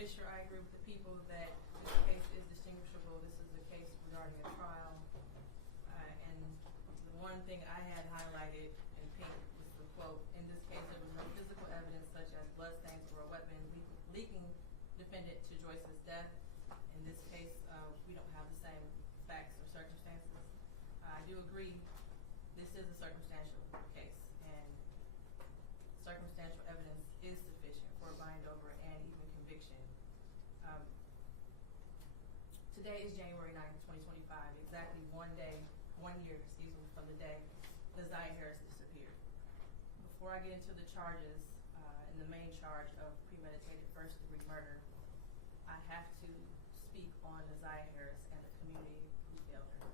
Fisher, I agree with the people that this case is distinguishable. This is a case regarding a trial. And the one thing I had highlighted in pink was the quote, "In this case, there was no physical evidence such as bloodstains or a weapon leaking defendant to Joyce's death." In this case, we don't have the same facts or circumstances. I do agree this is a circumstantial case, and circumstantial evidence is sufficient for a bind-over and even conviction. Today is January 9th, 2025, exactly 1 year, from the day Naziah Harris disappeared. Before I get into the charges, and the main charge of premeditated first-degree murder, I have to speak on Naziah Harris and the community who failed her.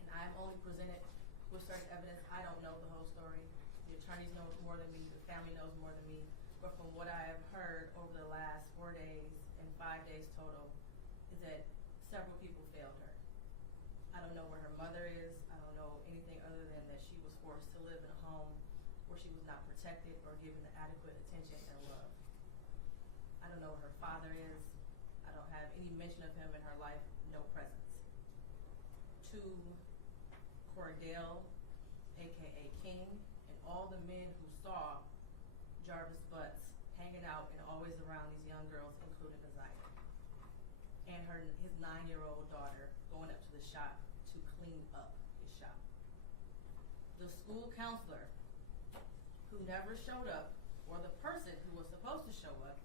And I'm only presented with certain evidence. I don't know the whole story. The attorneys know more than me, the family knows more than me, but from what I have heard over the last 4 days and 5 days total, is that several people failed her. I don't know where her mother is. I don't know anything other than that she was forced to live in a home where she was not protected or given the adequate attention and love. I don't know where her father is. I don't have any mention of him in her life, no presence. To Cordell, aka King, and all the men who saw Jarvis Butts hanging out and always around these young girls, including Naziah, and his 9-year-old daughter going up to the shop to clean up his shop. The school counselor who never showed up, or the person who was supposed to show up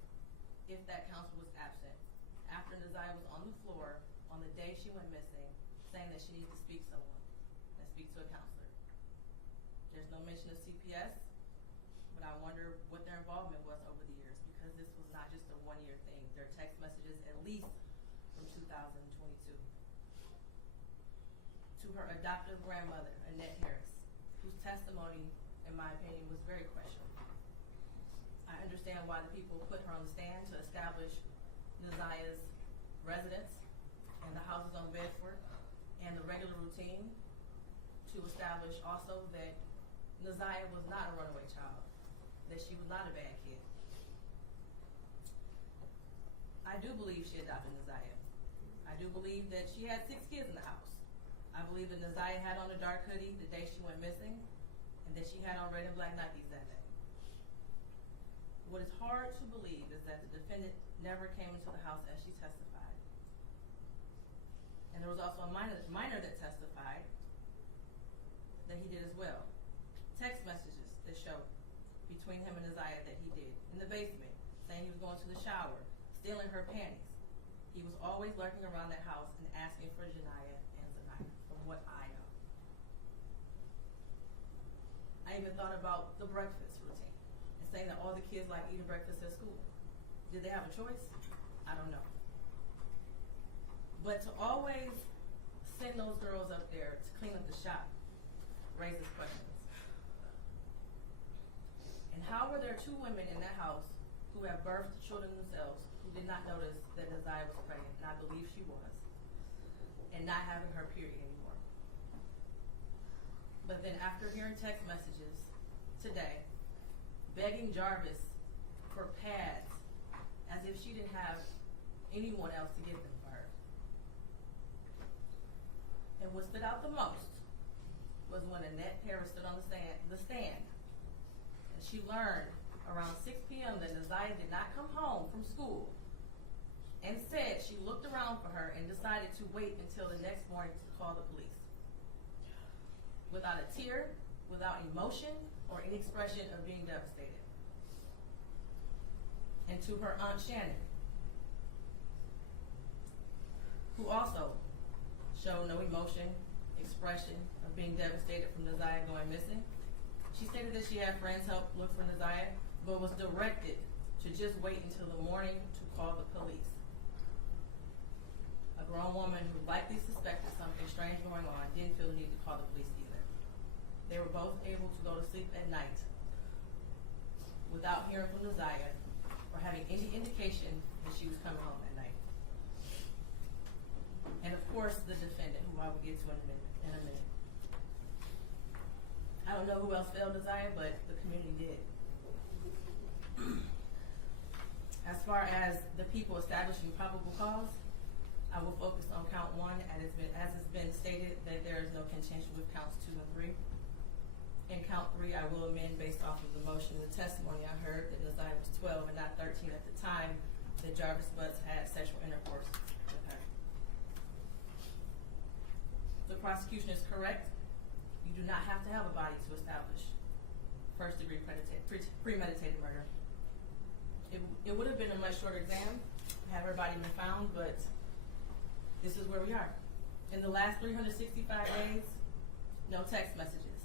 if that counselor was absent, after Naziah was on the floor on the day she went missing, saying that she needs to speak to someone and speak to a counselor. There's no mention of CPS, but I wonder what their involvement was over the years, because this was not just a 1-year thing. There are text messages at least from 2022. To her adoptive grandmother, Annette Harris, whose testimony, in my opinion, was very questionable. I understand why the people put her on the stand to establish Naziah's residence and the houses on Bedford and the regular routine, to establish also that Naziah was not a runaway child, that she was not a bad kid. I do believe she adopted Naziah. I do believe that she had 6 kids in the house. I believe that Naziah had on a dark hoodie the day she went missing, and that she had on red and black Nikes that day. What is hard to believe is that the defendant never came into the house as she testified. And there was also a minor that testified that he did as well. Text messages that show between him and Naziah that he did in the basement, saying he was going to the shower, stealing her panties. He was always lurking around that house and asking for Janiyah and Zaniyah, from what I know. I even thought about the breakfast routine and saying that all the kids like eating breakfast at school. Did they have a choice? I don't know. But to always send those girls up there to clean up the shop raises questions. And how were there 2 women in that house who have birthed children themselves who did not notice that Naziah was pregnant, and I believe she was, and not having her period anymore? But then after hearing text messages today, begging Jarvis for pads as if she didn't have anyone else to give them for her. And what stood out the most was when Annette Harris stood on the stand, and she learned around 6 p.m. that Naziah did not come home from school, and said she looked around for her and decided to wait until the next morning to call the police. Without a tear, without emotion, or any expression of being devastated. And to her Aunt Shannon, who also showed no emotion, expression of being devastated from Naziah going missing. She stated that she had friends help look for Naziah, but was directed to just wait until the morning to call the police. A grown woman who likely suspected something strange going on didn't feel the need to call the police either. They were both able to go to sleep at night without hearing from Naziah or having any indication that she was coming home at night. And of course, the defendant, who I will get to in a minute. I don't know who else failed Naziah, but the community did. As far far as the people establishing probable cause, I will focus on count 1, as it's been stated that there is no contention with counts 2 and 3. In count 3, I will amend based off of the motion and the testimony I heard that Neziah was 12 and not 13 at the time that Jarvis Butts had sexual intercourse with her. The prosecution is correct. You do not have to have a body to establish first-degree premeditated murder. It would have been a much shorter exam had her body been found, but this is where we are. In the last 365 days, no text messages.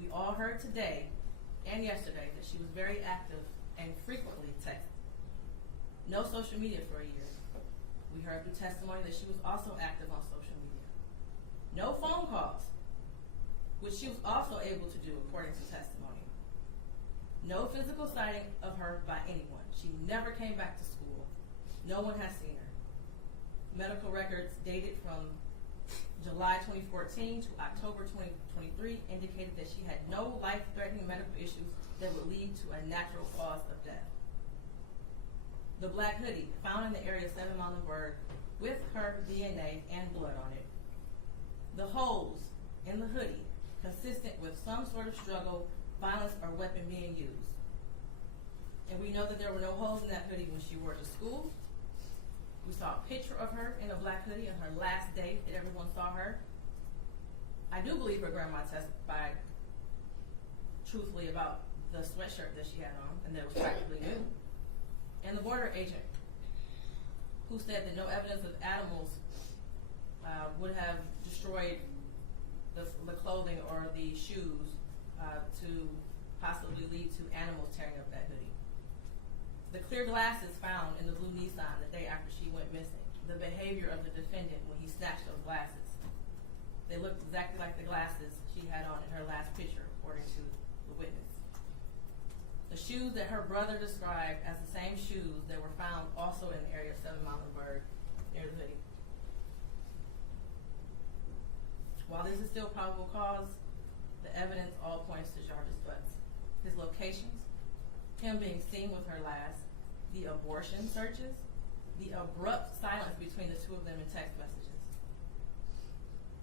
We all heard today and yesterday that she was very active and frequently texted. No social media for a year. We heard through testimony that she was also active on social media. No phone calls, which she was also able to do according to testimony. No physical sighting of her by anyone. She never came back to school. No one has seen her. Medical records dated from July 2014 to October 2023 indicated that she had no life-threatening medical issues that would lead to a natural cause of death. The black hoodie found in the area of 7 Muhlenberg with her DNA and blood on it. The holes in the hoodie consistent with some sort of struggle, violence, or weapon being used. And we know that there were no holes in that hoodie when she wore it to school. We saw a picture of her in a black hoodie on her last day that everyone saw her. I do believe her grandma testified truthfully about the sweatshirt that she had on and that it was practically new. And the border agent who said that no evidence of animals would have destroyed the clothing or the shoes to possibly lead to animals tearing up that hoodie. The clear glasses found in the blue Nissan the day after she went missing. The behavior of the defendant when he snatched those glasses. They looked exactly like the glasses she had on in her last picture, according to the witness. The shoes that her brother described as the same shoes that were found also in the area of 7 Muhlenberg near the hoodie. While this is still probable cause, the evidence all points to Jarvis Butts. His locations, him being seen with her last, the abortion searches, the abrupt silence between the two of them in text messages,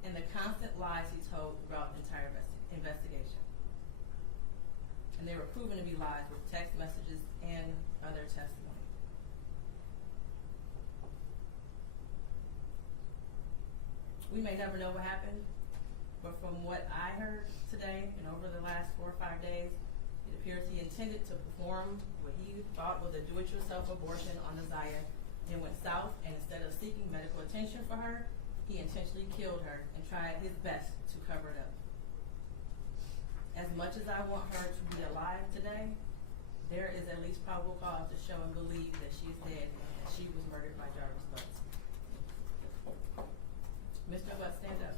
and the constant lies he told throughout the entire investigation. And they were proven to be lies with text messages and other testimony. We may never know what happened, but from what I heard today and over the last 4 or 5 days, it appears he intended to perform what he thought was a do-it-yourself abortion on Neziah and went south, and instead of seeking medical attention for her, he intentionally killed her and tried his best to cover it up. As much as I want her to be alive today, there is at least probable cause to show and believe that she is dead and that she was murdered by Jarvis Butts. Mr. Butts, stand up.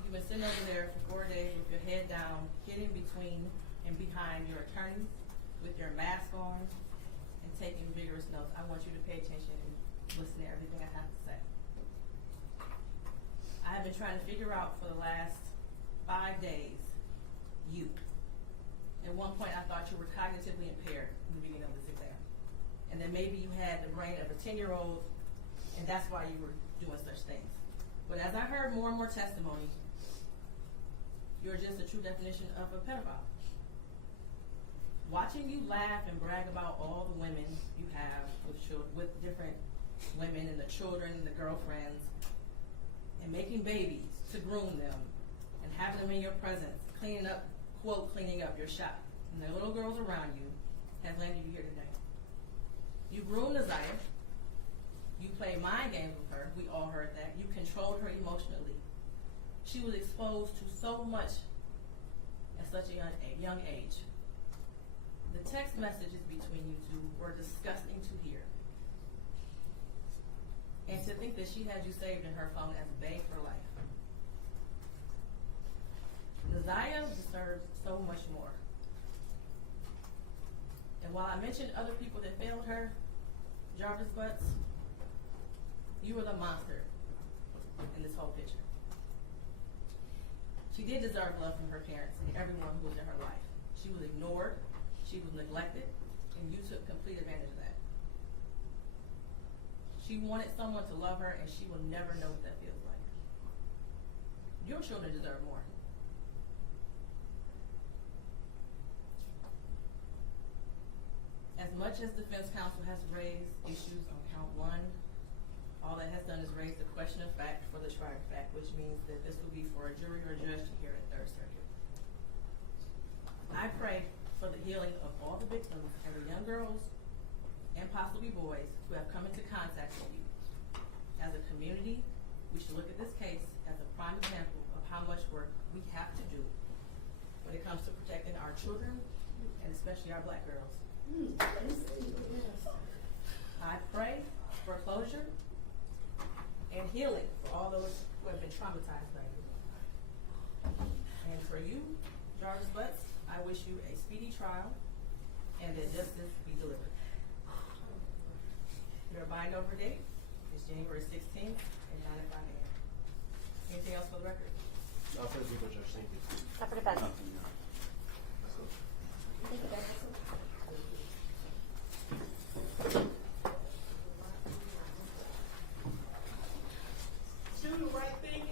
You've been sitting over there for 4 days with your head down, hidden between and behind your attorneys, with your mask on, and taking vigorous notes. I want you to pay attention and listen to everything I have to say. I have been trying to figure out for the last 5 days, you. At one point, I thought you were cognitively impaired in the beginning of this exam. And then maybe you had the brain of a 10-year-old, and that's why you were doing such things. But as I heard more and more testimony, you're just a true definition of a pedophile. Watching you laugh and brag about all the women you have with different women and the children and the girlfriends, and making babies to groom them and having them in your presence, cleaning up, quote, cleaning up your shop, and the little girls around you, has landed you here today. You groomed Neziah. You played mind games with her. We all heard that. You controlled her emotionally. She was exposed to so much at such a young age. The text messages between you two were disgusting to hear. And to think that she had you saved in her phone as a babe for life. Neziah deserves so much more. And while I mentioned other people that failed her, Jarvis Butts, you were the monster in this whole picture. She did deserve love from her parents and everyone who was in her life. She was ignored. She was neglected, and you took complete advantage of that. She wanted someone to love her, and she will never know what that feels like. Your children deserve more. As much as defense counsel has raised issues on count one, all that has done is raise the question of fact for the trier of fact, which means that this will be for a jury or judge to hear at Third Circuit. I pray for the healing of all the victims and the young girls and possibly boys who have come into contact with you. As a community, we should look at this case as a prime example of how much work we have to do when it comes to protecting our children and especially our Black girls. I pray for closure and healing for all those who have been traumatized by you. And for you, Jarvis Butts, I wish you a speedy trial and that justice be delivered. Your bind over date is January 16th at 9:05 a.m. Anything else for the record? No, for the people, Judge, thank you. Not for defense. Nothing, no. Thank you, Jarvis. Do the right thing